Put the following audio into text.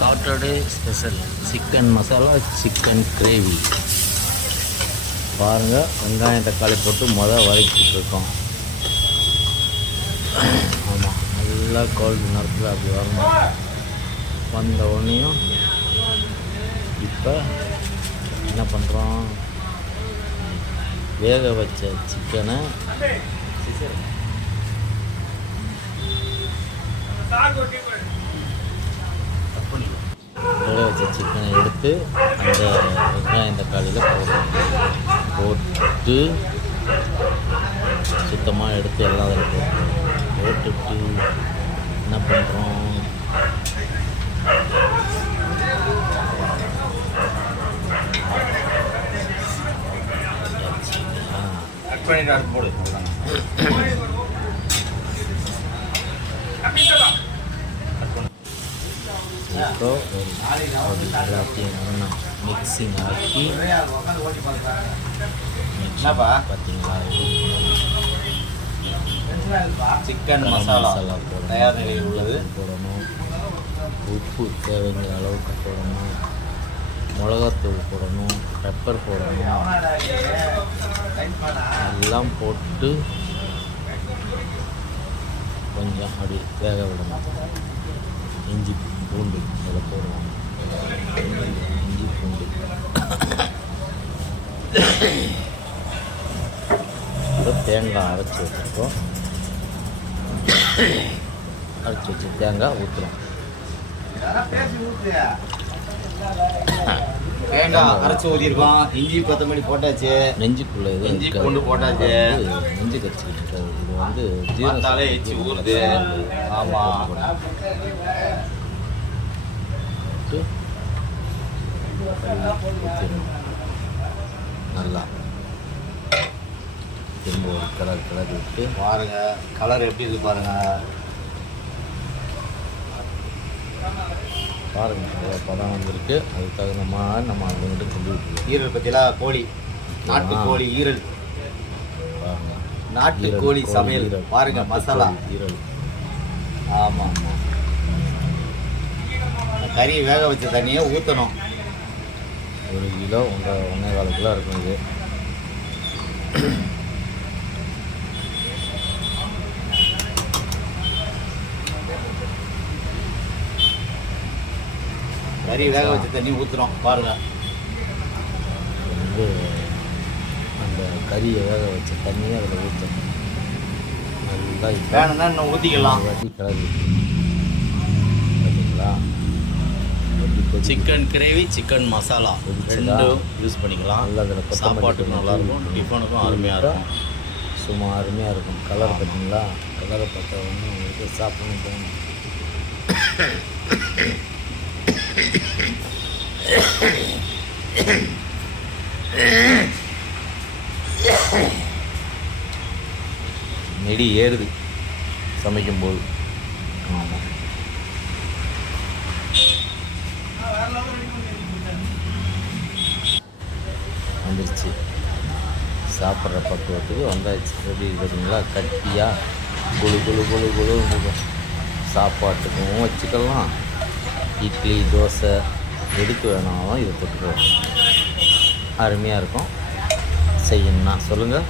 Saturday special. Chicken masala chicken gravy. பாருங்கள் வெங்காயம் தக்காளி போட்டு மொதல் வதக்கிட்டு இருக்கோம். ஆமாம் நல்லா கோல்டு நேரத்தில் அப்படி வரணும். வந்த உடனேயும் இப்போ என்ன பண்ணுறோம் வேக வச்ச சிக்கனை வேக வச்ச சிக்கனை எடுத்து அந்த வெங்காயம் தக்காளியில் போடுறோம் போட்டு சுத்தமாக எடுத்து எல்லாம் அதில் போட்டுருவோம் போட்டுட்டு என்ன பண்ணுறோம் கட் போடு. இப்போ ஒரு எல்லாத்தையும் நல்லா மிக்சிங் ஆக்கி என்னப்பா? பார்த்தீங்களா? சிக்கன் மசாலா. தயார் நிலையில் உள்ளது. போடணும். உப்பு தேவைங்கிற அளவுக்கு போடணும். மிளகாத்தூள் போடணும். பெப்பர் போடணும். எல்லாம் போட்டு கொஞ்சம் அப்படி வேக விடணும். இஞ்சி பூண்டு அதில் போடுவோம் இஞ்சி பூண்டு தேங்காய் அரைச்சி வச்சுருக்கோம் அரைச்சி வச்சு தேங்காய் ஊற்றுறோம் தேங்காய் அரைச்சி ஊற்றிருக்கோம் இஞ்சி கொத்தமல்லி போட்டாச்சு நெஞ்சுக்குள்ளே இது இஞ்சி. பூண்டு போட்டாச்சு. நெஞ்சு கடிச்சிக்கிட்டு இது வந்து சக்தி எச்சி ஊறுது. தேங்காய். நல்லா. திரும்ப ஒரு கலர் கலர் விட்டு. பாருங்க கலர் எப்படி இருக்கு பாருங்க. பாருங்க பதம் வந்திருக்கு. அதுக்கு தகுந்த மாதிரி நம்ம அதுங்கிட்ட கொண்டு விட்டுருவோம் ஈரல் பத்திலாம் கோழி. நாட்டு. கோழி ஈரல். பாருங்க. நாட்டு கோழி சமையல். பாருங்க மசாலா. ஈரல். ஆமா ஆமா. கறி வேக வச்ச தண்ணியை ஊற்றணும் ஒரு கிலோ ஒன்றரை ஒன்றே கால் கிலோ இருக்கும் இது. கறி வேக வச்ச தண்ணி ஊற்றுறோம் பாருங்க. இது வந்து அந்த கறியை வேக வச்ச தண்ணியை அதில் ஊற்றணும் நல்லா வேணும்னா இன்னும் ஊற்றிக்கலாம் கிளறி பார்த்தீங்களா? Chicken gravy chicken masala? ரெண்டும் யூஸ் பண்ணிக்கலாம். சாப்பாட்டுக்கு நல்லா இருக்கும் தூவி டிஃபனுக்கும் அருமையாக இருக்கும். சும்மா அருமையாக இருக்கும். கலர் பார்த்தீங்களா? கலரை பார்த்தா ஒன்று உங்களுக்கு சாப்பிடணும் தோணும் நெடி ஏறுது. சமைக்கும்போது. ஆமாம் வந்துருச்சு. சாப்பிட்ற பக்குவத்துக்கு வந்தாச்சு. எப்படி பார்த்தீங்களா கட்டியாக குழு குழு குழு குழு இருக்கும். சாப்பாட்டுக்கும் வச்சுக்கலாம். இட்லி தோசை எதுக்கு வேணாலும் இதை தொட்டுக்கலாம் அருமையாக இருக்கும். செய்யணும்னா சொல்லுங்கள்